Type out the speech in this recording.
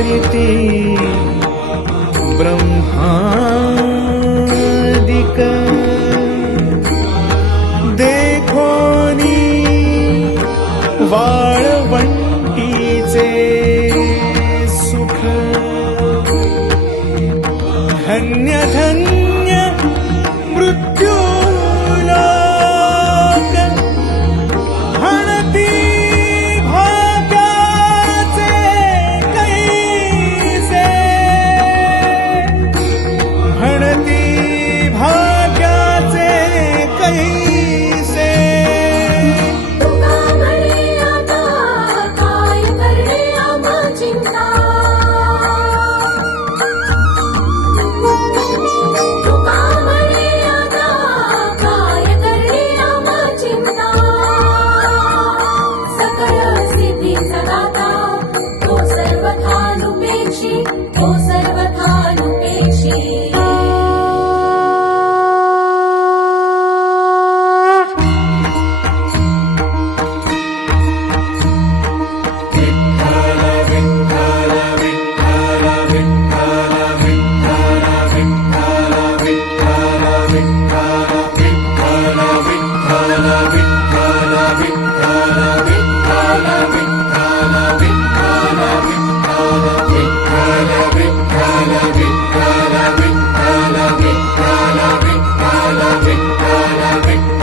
ಕರೆಯಿತೀ 心都在啊！